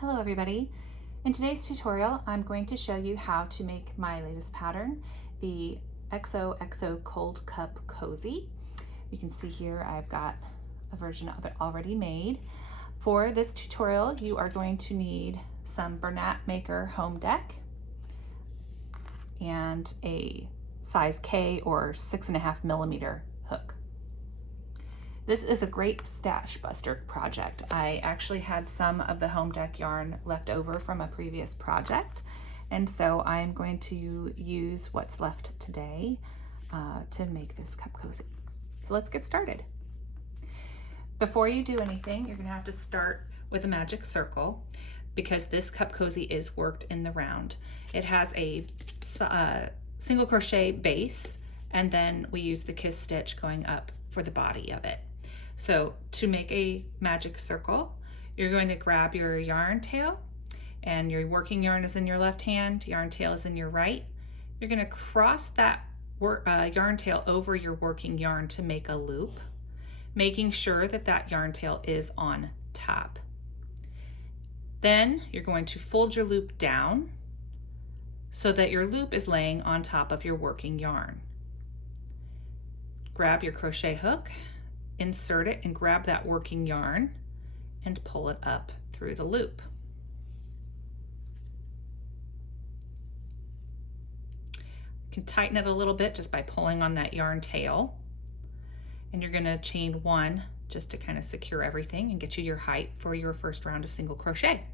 Hello everybody. In today's tutorial I'm going to show you how to make my latest pattern, the XOXO Cold Cup Cozy. You can see here I've got a version of it already made. For this tutorial you are going to need some Bernat Maker Home Dec and a size K or 6.5mm hook. This is a great stash buster project. I actually had some of the Home Dec yarn left over from a previous project, and so I'm going to use what's left today to make this cup cozy. So let's get started. Before you do anything, you're gonna have to start with a magic circle because this cup cozy is worked in the round. It has a single crochet base, and then we use the kiss stitch going up for the body of it. So to make a magic circle, you're going to grab your yarn tail, and your working yarn is in your left hand, yarn tail is in your right. You're going to cross that yarn tail over your working yarn to make a loop, making sure that that yarn tail is on top. Then you're going to fold your loop down so that your loop is laying on top of your working yarn. Grab your crochet hook, insert it and grab that working yarn and pull it up through the loop. You can tighten it a little bit just by pulling on that yarn tail, and you're going to chain one just to kind of secure everything and get you your height for your first round of single crochet.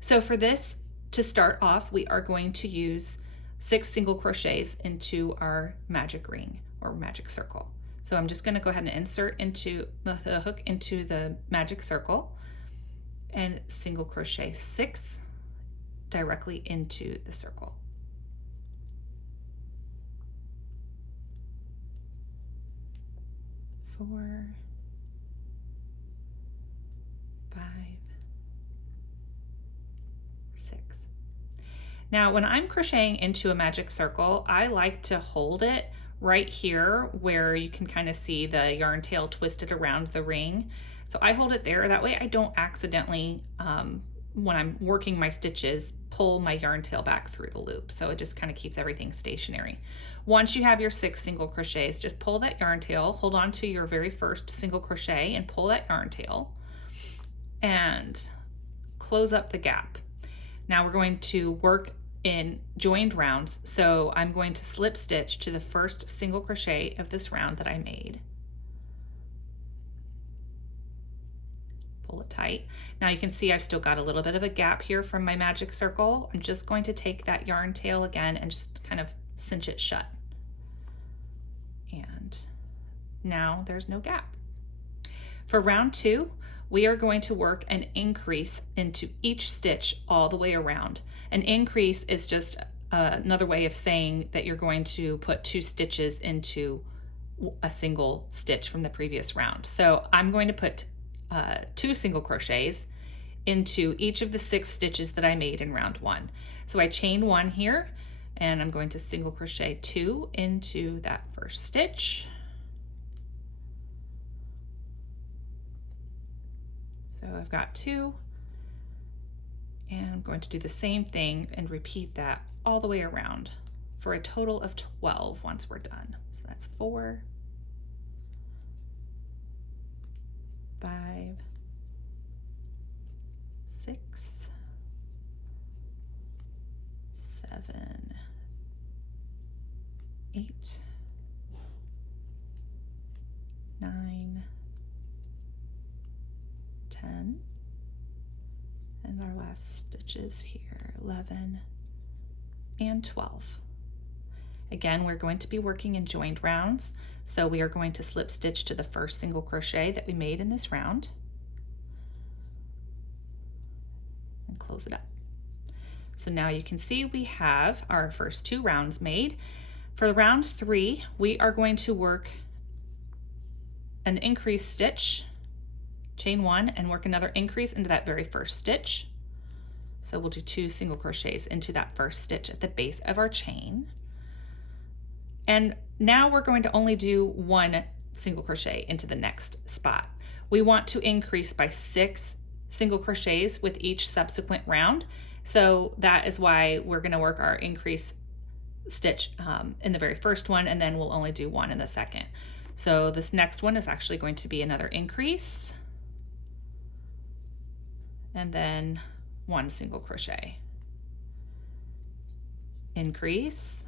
So for this, to start off, we are going to use 6 single crochets into our magic ring or magic circle. So I'm just going to go ahead and insert into the hook into the magic circle and single crochet 6 directly into the circle. Four, 5, 6. Now when I'm crocheting into a magic circle, I like to hold it right here where you can kind of see the yarn tail twisted around the ring. So I hold it there, that way I don't accidentally, when I'm working my stitches, pull my yarn tail back through the loop. So it just kind of keeps everything stationary. Once you have your 6 single crochets, just pull that yarn tail, hold on to your very first single crochet and pull that yarn tail and close up the gap. Now we're going to work in joined rounds, so I'm going to slip stitch to the first single crochet of this round that I made. Pull it tight. Now you can see I've still got a little bit of a gap here from my magic circle. I'm just going to take that yarn tail again and just kind of cinch it shut. And now there's no gap. For round 2, we are going to work an increase into each stitch all the way around. An increase is just another way of saying that you're going to put 2 stitches into a single stitch from the previous round. So I'm going to put 2 single crochets into each of the 6 stitches that I made in round 1. So I chain 1 here, and I'm going to single crochet 2 into that first stitch. So I've got 2, and I'm going to do the same thing and repeat that all the way around for a total of 12 once we're done. So that's 4, 5, 6, 7, 8, 9, 10, and our last stitches here, 11 and 12. Again, we're going to be working in joined rounds, so we are going to slip stitch to the first single crochet that we made in this round and close it up. So now you can see we have our first 2 rounds made. For round 3, we are going to work an increase stitch, chain 1, and work another increase into that very first stitch. So we'll do 2 single crochets into that first stitch at the base of our chain. And now we're going to only do 1 single crochet into the next spot. We want to increase by 6 single crochets with each subsequent round. So that is why we're going to work our increase stitch in the very first one, and then we'll only do one in the second. So this next one is actually going to be another increase, and then one single crochet, increase,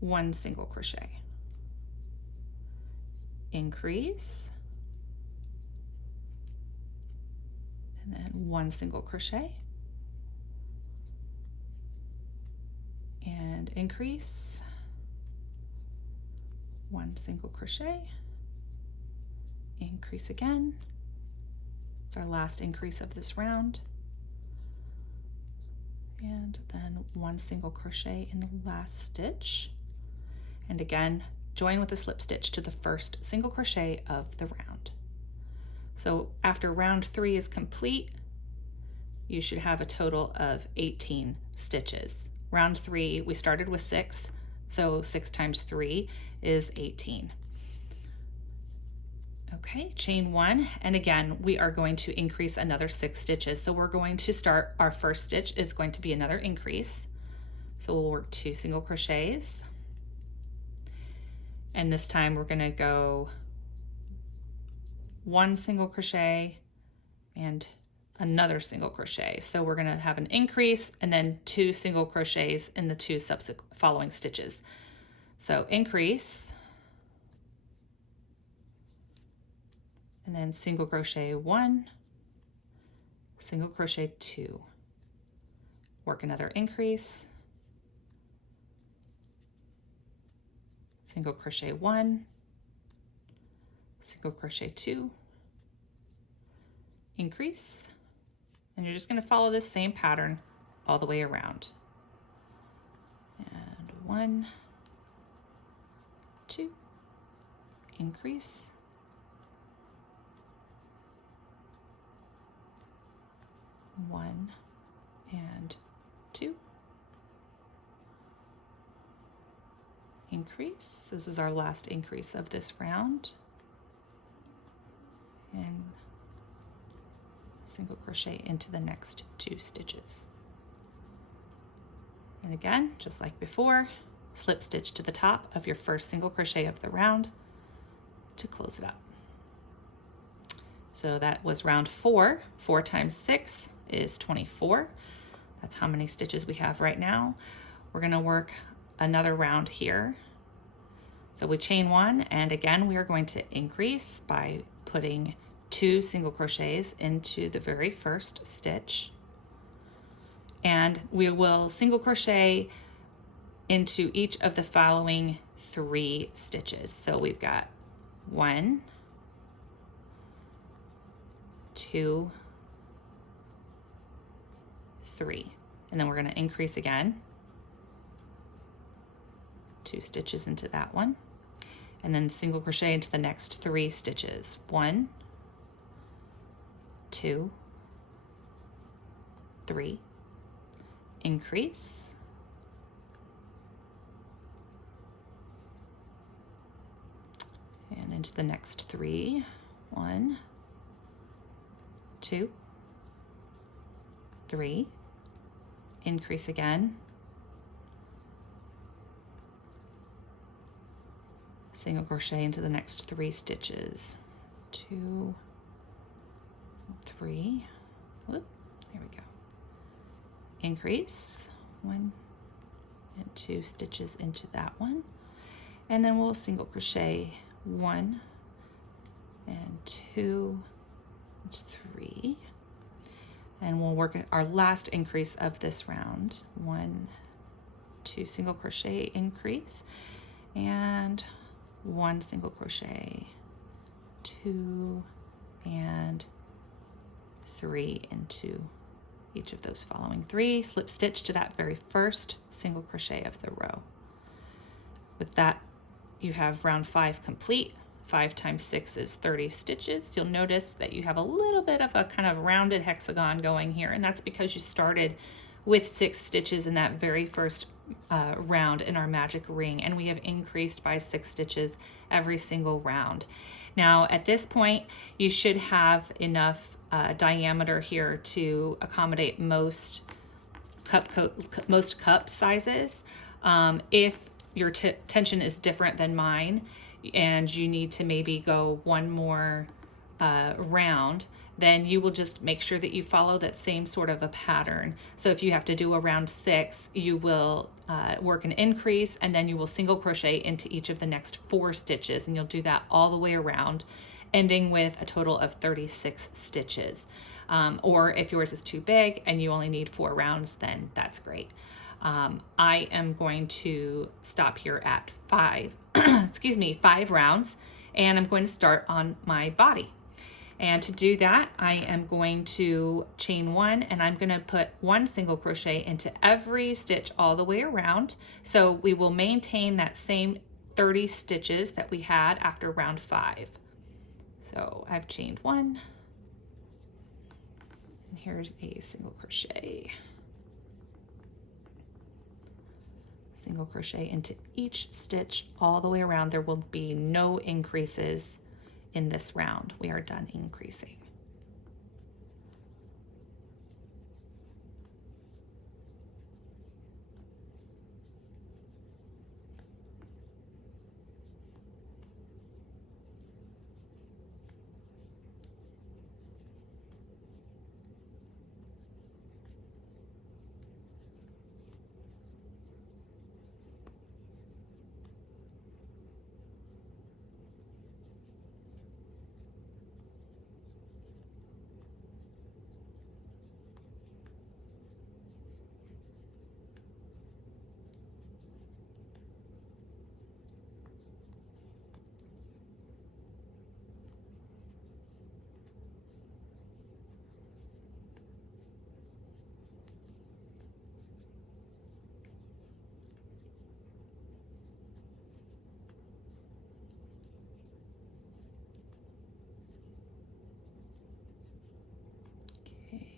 one single crochet, increase, and then one single crochet, and increase, one single crochet, increase again. It's our last increase of this round, and then one single crochet in the last stitch, and again join with a slip stitch to the first single crochet of the round. So after round 3 is complete, you should have a total of 18 stitches. Round 3, we started with 6, so 6 times 3 is 18. Okay, chain 1, and again we are going to increase another 6 stitches. So we're going to start, our first stitch is going to be another increase. So we'll work 2 single crochets, and this time we're going to go 1 single crochet and another single crochet. So we're going to have an increase and then 2 single crochets in the 2 subsequent following stitches. So increase, and then single crochet 1, single crochet 2, work another increase, single crochet 1, single crochet 2, increase, and you're just going to follow this same pattern all the way around. And 1, 2, increase, 1 and 2, increase. This is our last increase of this round, and single crochet into the next 2 stitches. And again, just like before, slip stitch to the top of your first single crochet of the round to close it up. So that was round 4. 4 times 6 is 24. That's how many stitches we have right now. We're going to work another round here. So we chain 1, and again we are going to increase by putting 2 single crochets into the very first stitch, and we will single crochet into each of the following 3 stitches. So we've got 1, 2, 3, and then we're going to increase again, 2 stitches into that one, and then single crochet into the next 3 stitches. 1, 2, 3, increase, and into the next 3. 1, 2, 3, increase again, single crochet into the next 3 stitches. 2, 3, whoop, there we go, increase, 1 and 2 stitches into that one, and then we'll single crochet 1 and 2 and 3, and we'll work our last increase of this round. 1, 2 single crochet, increase, and 1 single crochet, 2 and 3 into each of those following 3, slip stitch to that very first single crochet of the row. With that, you have round 5 complete. 5 times 6 is 30 stitches. You'll notice that you have a little bit of a kind of rounded hexagon going here, and that's because you started with 6 stitches in that very first round in our magic ring, and we have increased by 6 stitches every single round. Now at this point, you should have enough diameter here to accommodate most cup sizes. If your tension is different than mine and you need to maybe go one more round, then you will just make sure that you follow that same sort of a pattern. So if you have to do a round 6, you will work an increase, and then you will single crochet into each of the next 4 stitches, and you'll do that all the way around, ending with a total of 36 stitches. Or if yours is too big and you only need 4 rounds, then that's great. I am going to stop here at 5 rounds, and I'm going to start on my body. And to do that, I am going to chain 1, and I'm going to put 1 single crochet into every stitch all the way around. So we will maintain that same 30 stitches that we had after round 5. So I've chained 1, and here's a single crochet. Single crochet into each stitch all the way around. There will be no increases in this round. We are done increasing.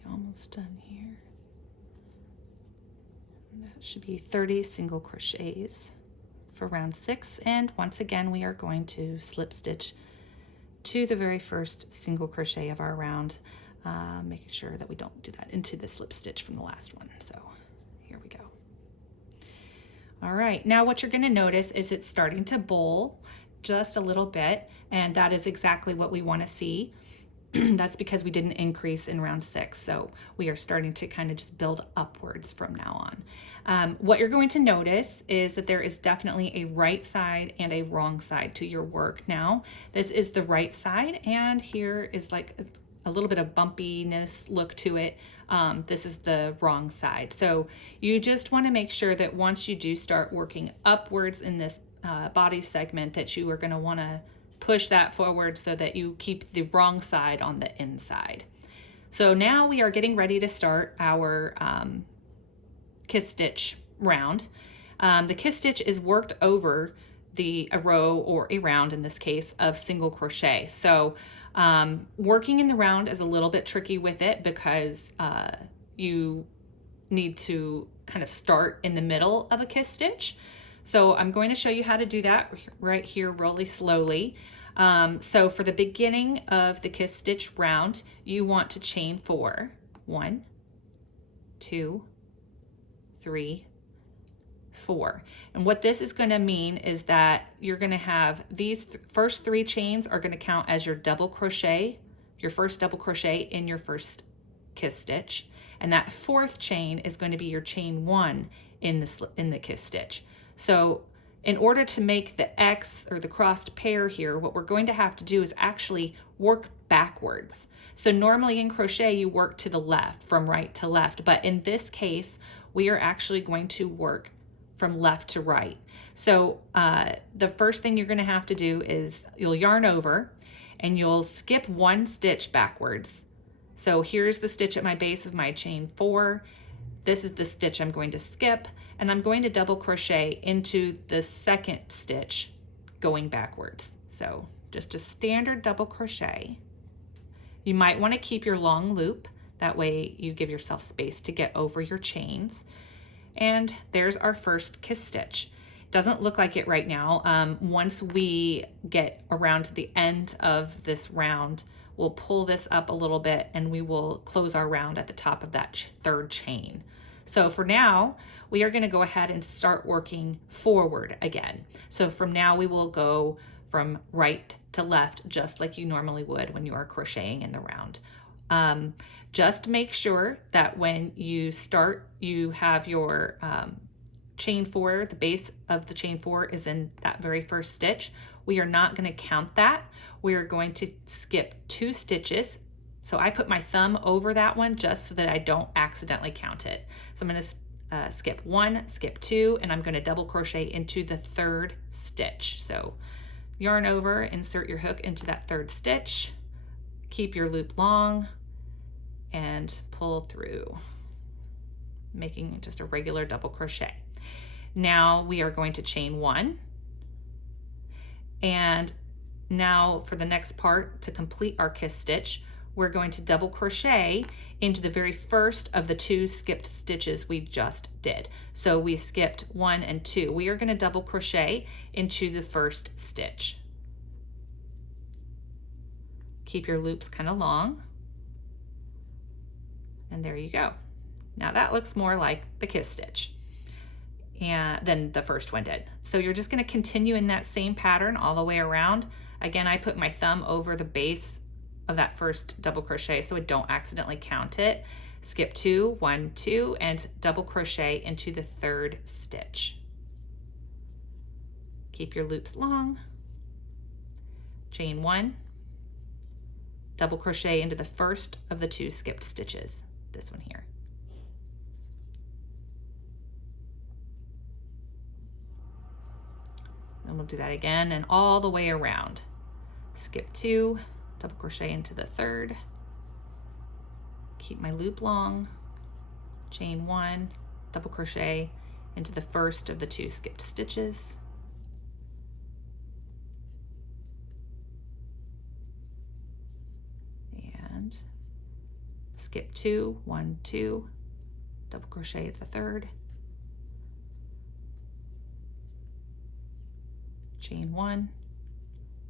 Almost done here. And that should be 30 single crochets for round 6, and once again we are going to slip stitch to the very first single crochet of our round, making sure that we don't do that into the slip stitch from the last one. So here we go. All right, now what you're going to notice is it's starting to bowl just a little bit, and that is exactly what we want to see. That's because we didn't increase in round 6, so we are starting to kind of just build upwards from now on. What you're going to notice is that there is definitely a right side and a wrong side to your work now. This is the right side, and here is like a little bit of bumpiness look to it. This is the wrong side. So you just want to make sure that once you do start working upwards in this body segment, that you are going to want to push that forward so that you keep the wrong side on the inside. So now we are getting ready to start our kiss stitch round. The kiss stitch is worked over a row, or a round in this case, of single crochet. So working in the round is a little bit tricky with it because you need to kind of start in the middle of a kiss stitch. So I'm going to show you how to do that right here really slowly. So for the beginning of the kiss stitch round, you want to chain 4. 1, 2, 3, 4. And what this is going to mean is that you're going to have these first 3 chains are going to count as your double crochet, your first double crochet in your first kiss stitch. And that 4th chain is going to be your chain 1 in the kiss stitch. So in order to make the X, or the crossed pair here, what we're going to have to do is actually work backwards. So normally in crochet you work to the left, from right to left, but in this case we are actually going to work from left to right. So the first thing you're going to have to do is you'll yarn over and you'll skip 1 stitch backwards. So here's the stitch at my base of my chain 4. This is the stitch I'm going to skip, and I'm going to double crochet into the 2nd stitch going backwards. So just a standard double crochet. You might want to keep your long loop, that way you give yourself space to get over your chains. And there's our first kiss stitch. Doesn't look like it right now. Once we get around to the end of this round, we'll pull this up a little bit and we will close our round at the top of that third chain. So for now, we are going to go ahead and start working forward again. So from now we will go from right to left, just like you normally would when you are crocheting in the round. Just make sure that when you start, you have your chain 4, the base of the chain 4 is in that very first stitch. We are not going to count that. We are going to skip 2 stitches. So I put my thumb over that one just so that I don't accidentally count it. So I'm going to skip 1, skip 2, and I'm going to double crochet into the 3rd stitch. So yarn over, insert your hook into that 3rd stitch, keep your loop long, and pull through, making just a regular double crochet. Now we are going to chain 1, and now for the next part, to complete our kiss stitch, we're going to double crochet into the very first of the 2 skipped stitches we just did. So we skipped 1 and 2. We are going to double crochet into the first stitch. Keep your loops kind of long, and there you go. Now that looks more like the kiss stitch and then the first one did. So you're just going to continue in that same pattern all the way around. Again, I put my thumb over the base of that first double crochet so I don't accidentally count it. Skip 2, 1, 2, and double crochet into the 3rd stitch. Keep your loops long. Chain 1, double crochet into the first of the 2 skipped stitches, this one here. Then we'll do that again and all the way around. Skip 2, double crochet into the 3rd, keep my loop long, chain 1, double crochet into the first of the 2 skipped stitches, and skip 2, 1, 2, double crochet at the 3rd, chain 1,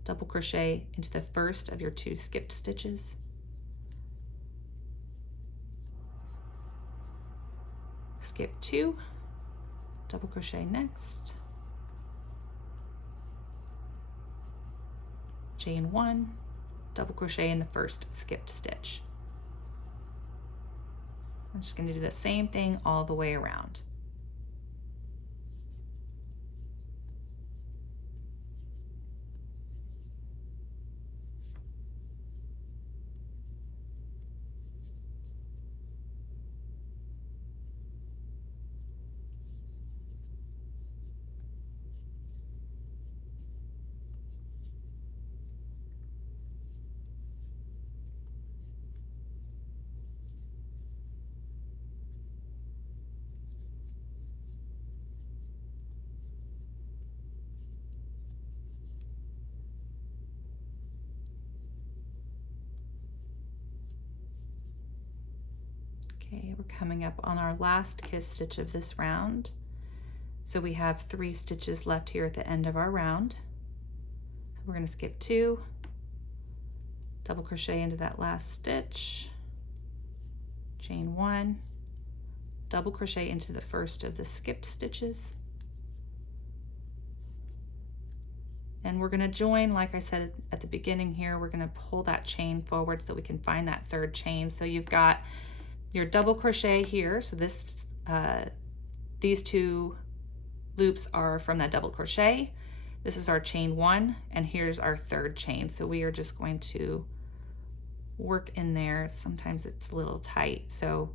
double crochet into the first of your 2 skipped stitches, skip 2, double crochet next, chain 1, double crochet in the first skipped stitch. I'm just going to do the same thing all the way around. Okay, we're coming up on our last kiss stitch of this round. So we have 3 stitches left here at the end of our round. So we're going to skip 2, double crochet into that last stitch, chain 1, double crochet into the first of the skipped stitches, and we're going to join, like I said at the beginning here, we're going to pull that chain forward so we can find that 3rd chain. So you've got your double crochet here, so this these 2 loops are from that double crochet. This is our chain 1, and here's our 3rd chain. So we are just going to work in there. Sometimes it's a little tight, so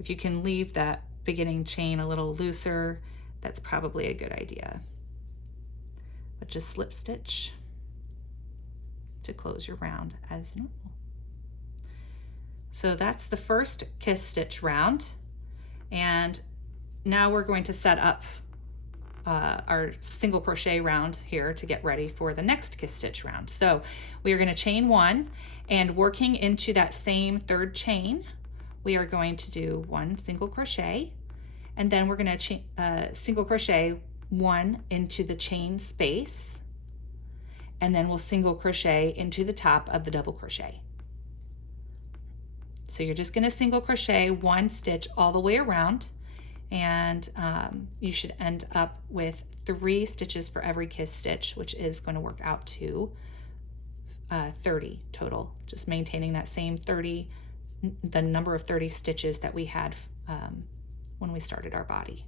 if you can leave that beginning chain a little looser, that's probably a good idea. But just slip stitch to close your round as normal. So that's the first kiss stitch round, and now we're going to set up our single crochet round here to get ready for the next kiss stitch round. So we are going to chain 1, and working into that same 3rd chain, we are going to do 1 single crochet, and then we're going to single crochet one into the chain space, and then we'll single crochet into the top of the double crochet. So you're just going to single crochet one stitch all the way around, and you should end up with 3 stitches for every kiss stitch, which is going to work out to 30 total, just maintaining that same 30, the number of 30 stitches that we had when we started our body.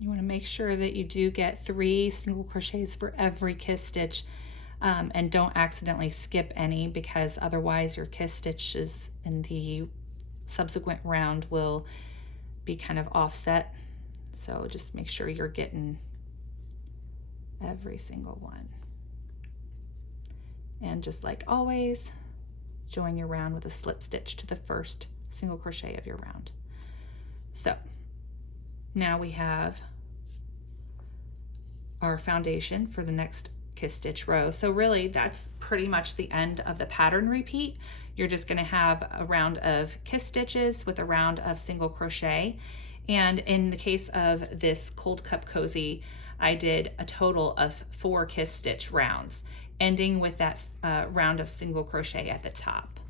You want to make sure that you do get 3 single crochets for every kiss stitch, and don't accidentally skip any, because otherwise your kiss stitches in the subsequent round will be kind of offset. So just make sure you're getting every single one. And just like always, join your round with a slip stitch to the first single crochet of your round. So now we have our foundation for the next kiss stitch row. So really that's pretty much the end of the pattern repeat. You're just going to have a round of kiss stitches with a round of single crochet. And in the case of this Cold Cup Cozy, I did a total of 4 kiss stitch rounds, ending with that round of single crochet at the top.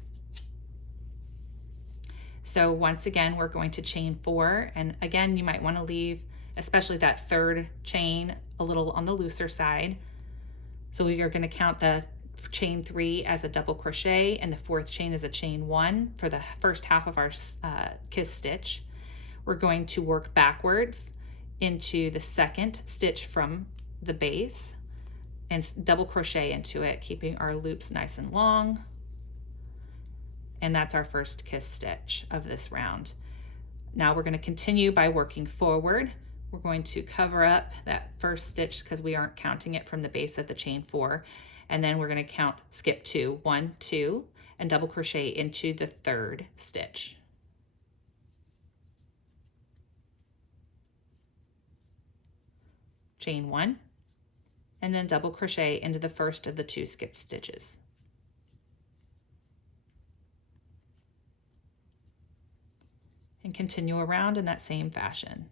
So once again, we're going to chain 4, and again, you might want to leave, especially that 3rd chain, a little on the looser side. So we are going to count the chain 3 as a double crochet, and the 4th chain as a chain 1 for the first half of our kiss stitch. We're going to work backwards into the 2nd stitch from the base and double crochet into it, keeping our loops nice and long. And that's our first kiss stitch of this round. Now we're going to continue by working forward. We're going to cover up that first stitch because we aren't counting it from the base of the chain 4. And then we're going to skip 2, 1, 2, and double crochet into the 3rd stitch. Chain 1, and then double crochet into the first of the 2 skipped stitches. And continue around in that same fashion.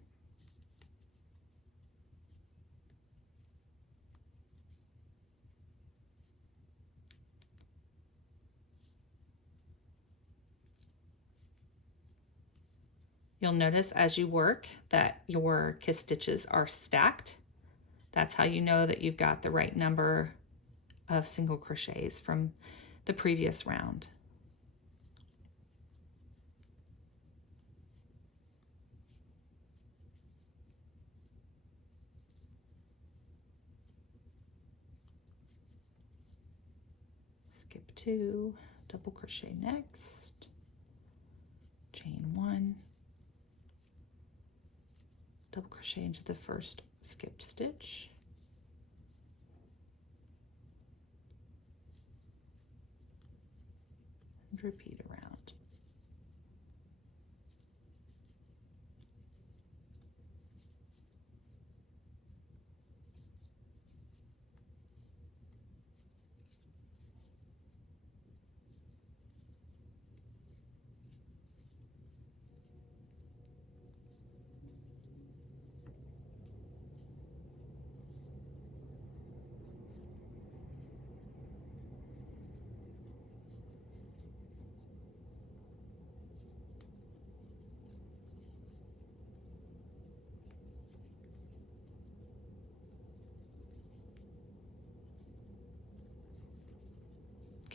You'll notice as you work that your kiss stitches are stacked. That's how you know that you've got the right number of single crochets from the previous round. Skip 2, double crochet next, chain 1, double crochet into the first skipped stitch, and repeat around.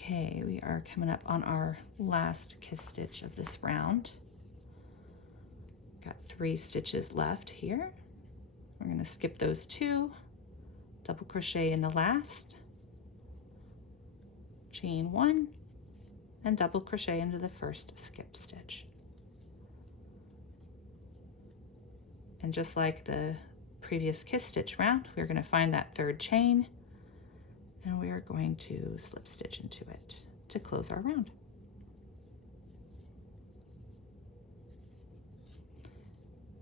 Okay, we are coming up on our last kiss stitch of this round. Got 3 stitches left here. We're going to skip those 2, double crochet in the last, chain 1, and double crochet into the first skipped stitch. And just like the previous kiss stitch round, we're going to find that 3rd chain, and we are going to slip stitch into it to close our round.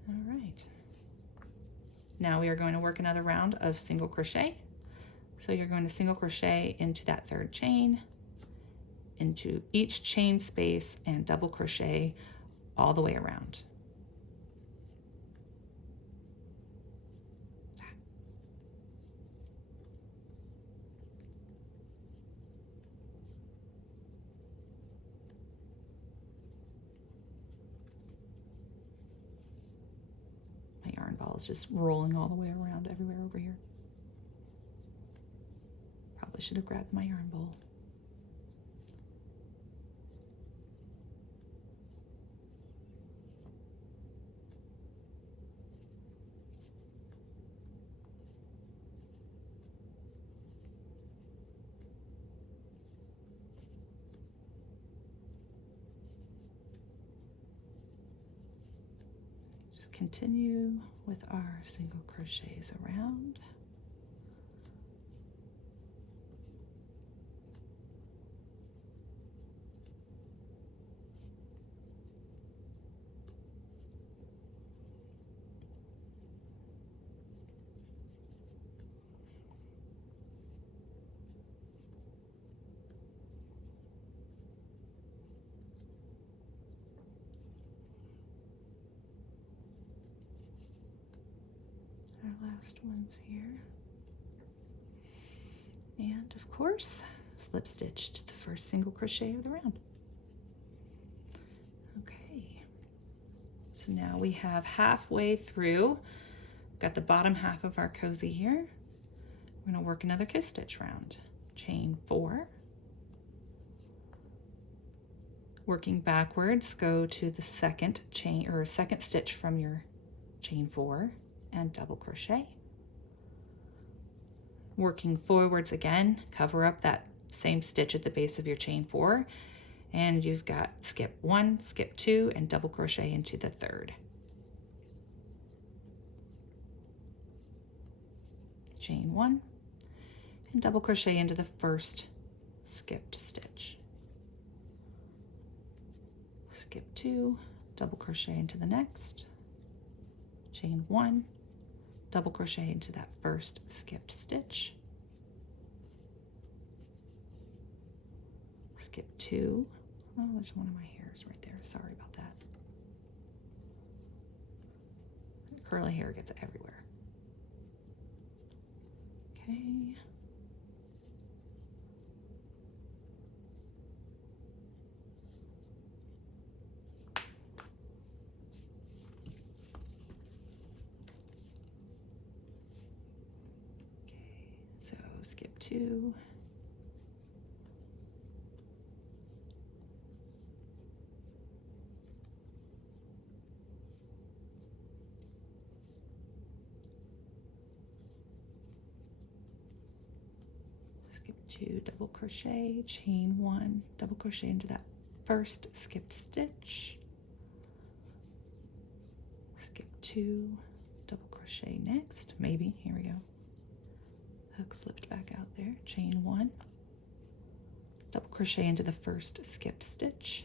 All right. Now we are going to work another round of single crochet. So you're going to single crochet into that 3rd chain, into each chain space, and double crochet all the way around. My yarn ball is just rolling all the way around everywhere over here. Probably should have grabbed my yarn ball. Just continue with our single crochets around. Our last ones here. And of course, slip stitch to the first single crochet of the round. Okay, so now we have halfway through. Got the bottom half of our cozy here. We're going to work another kiss stitch round. Chain 4. Working backwards, go to the second chain or second stitch from your chain 4 and double crochet. Working forwards again, cover up that same stitch at the base of your chain 4, and you've got skip 1, skip 2, and double crochet into the 3rd. Chain 1 and double crochet into the first skipped stitch. Skip 2, double crochet into the next, chain 1, double crochet into that first skipped stitch, skip 2, oh, there's one of my hairs right there, sorry about that. Curly hair gets everywhere. Okay. So skip 2, skip 2, double crochet, chain 1, double crochet into that first skipped stitch, skip 2, double crochet next, maybe, here we go. Hook slipped back out there, chain 1, double crochet into the first skipped stitch,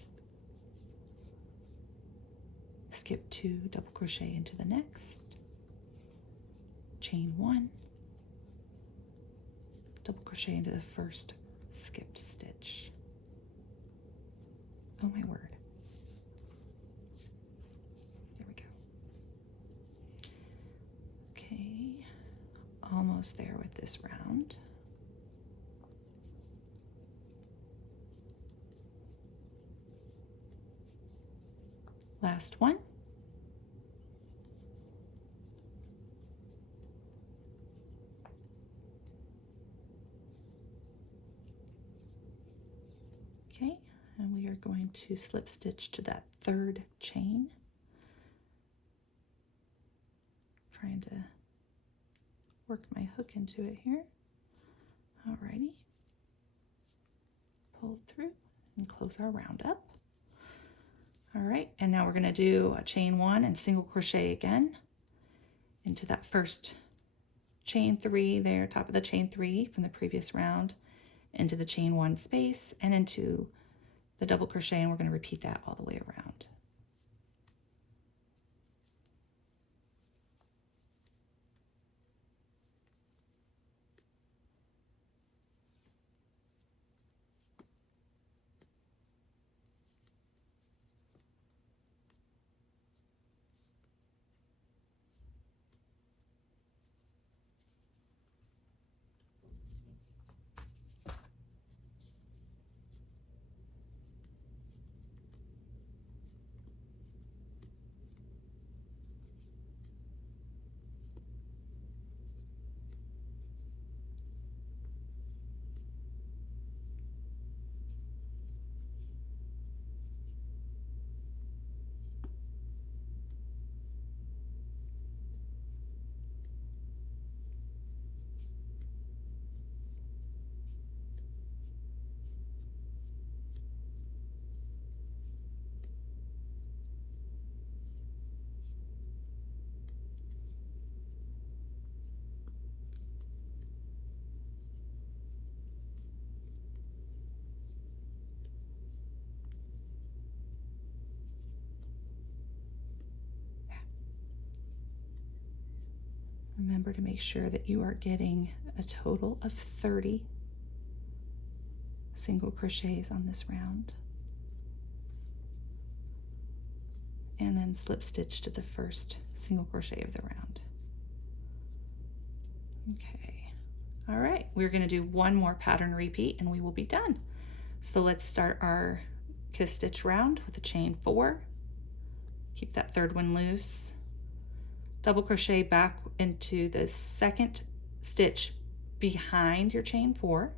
skip 2, double crochet into the next, chain 1, double crochet into the first skipped stitch. Oh my word. There we go. Okay. Almost there with this round. Last one. Okay, and we are going to slip stitch to that third chain. Trying to work my hook into it here. Alrighty. Pull through and close our round up. All right, and now we're going to do a chain 1 and single crochet again into that first chain 3 there, top of the chain 3 from the previous round, into the chain 1 space and into the double crochet, and we're going to repeat that all the way around. Remember to make sure that you are getting a total of 30 single crochets on this round. And then slip stitch to the first single crochet of the round. Okay. All right, we're going to do one more pattern repeat and we will be done. So let's start our kiss stitch round with a chain 4. Keep that third one loose. Double crochet back into the second stitch behind your chain 4.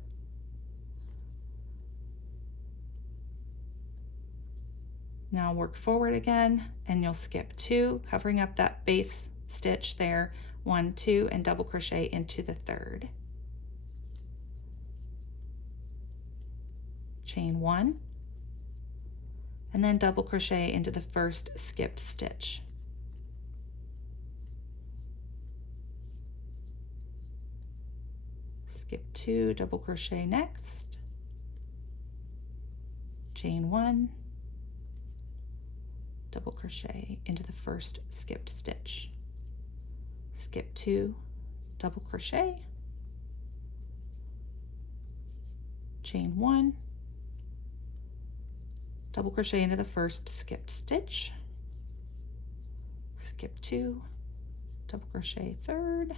Now work forward again and you'll skip 2, covering up that base stitch there, 1, 2, and double crochet into the third. Chain 1, and then double crochet into the first skipped stitch. Skip 2, double crochet next, chain 1, double crochet into the first skipped stitch. Skip 2, double crochet, chain 1, double crochet into the first skipped stitch. Skip 2, double crochet third,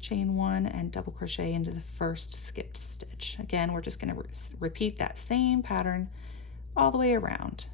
chain 1, and double crochet into the first skipped stitch. Again, we're just going to repeat that same pattern all the way around.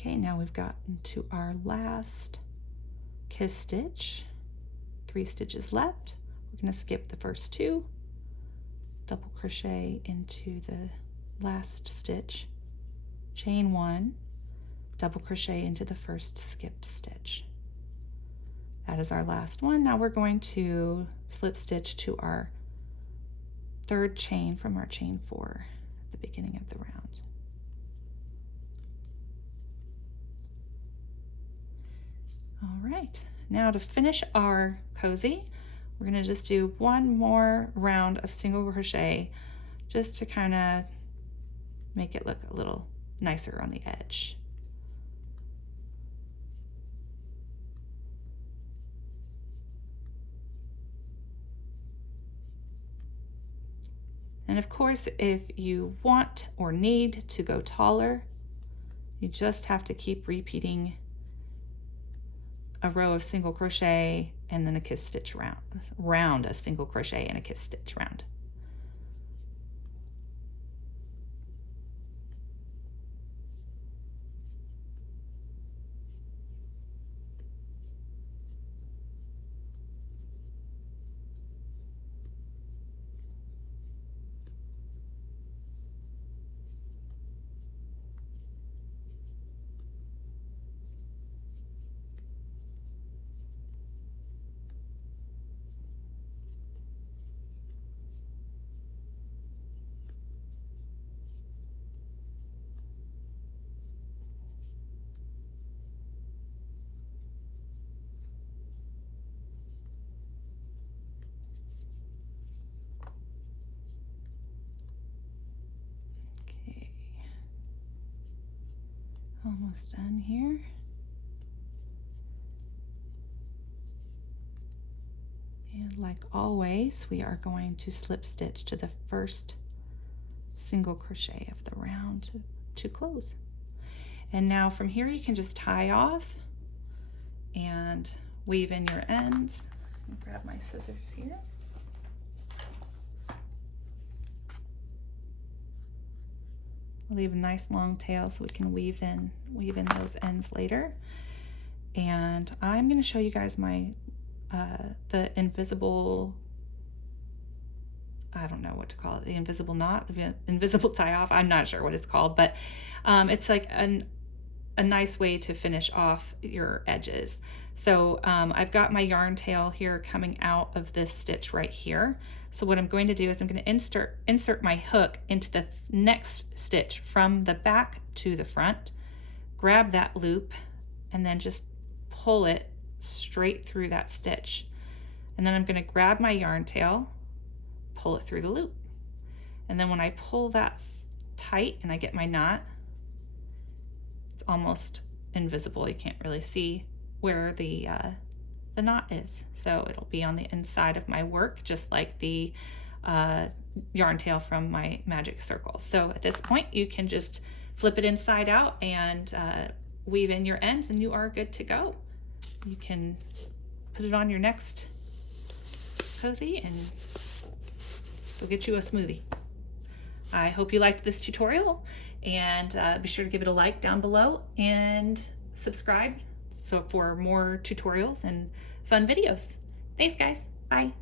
Okay, now we've gotten to our last kiss stitch. 3 stitches left. We're going to skip the first 2, double crochet into the last stitch, chain 1, double crochet into the first skipped stitch. That is our last one. Now we're going to slip stitch to our third chain from our chain 4 at the beginning of the round. All right, now to finish our cozy, we're going to just do one more round of single crochet just to kind of make it look a little nicer on the edge. And of course, if you want or need to go taller, you just have to keep repeating a row of single crochet and then a kiss stitch round of single crochet and a kiss stitch round. Almost done here. And like always, we are going to slip stitch to the first single crochet of the round to close. And now from here you can just tie off and weave in your ends. Let me grab my scissors here. Leave a nice long tail so we can weave in those ends later. And I'm going to show you guys my the invisible, I don't know what to call it, the invisible knot, the invisible tie off. I'm not sure what it's called, but it's like a nice way to finish off your edges. So I've got my yarn tail here coming out of this stitch right here. So what I'm going to do is I'm going to insert my hook into the next stitch from the back to the front, grab that loop, and then just pull it straight through that stitch. And then I'm going to grab my yarn tail, pull it through the loop. And then when I pull that tight and I get my knot, it's almost invisible. You can't really see where the knot is. So it'll be on the inside of my work, just like the yarn tail from my magic circle. So at this point, you can just flip it inside out and weave in your ends and you are good to go. You can put it on your next cozy and go get you a smoothie. I hope you liked this tutorial, and be sure to give it a like down below and subscribe for more tutorials and fun videos. Thanks guys, bye.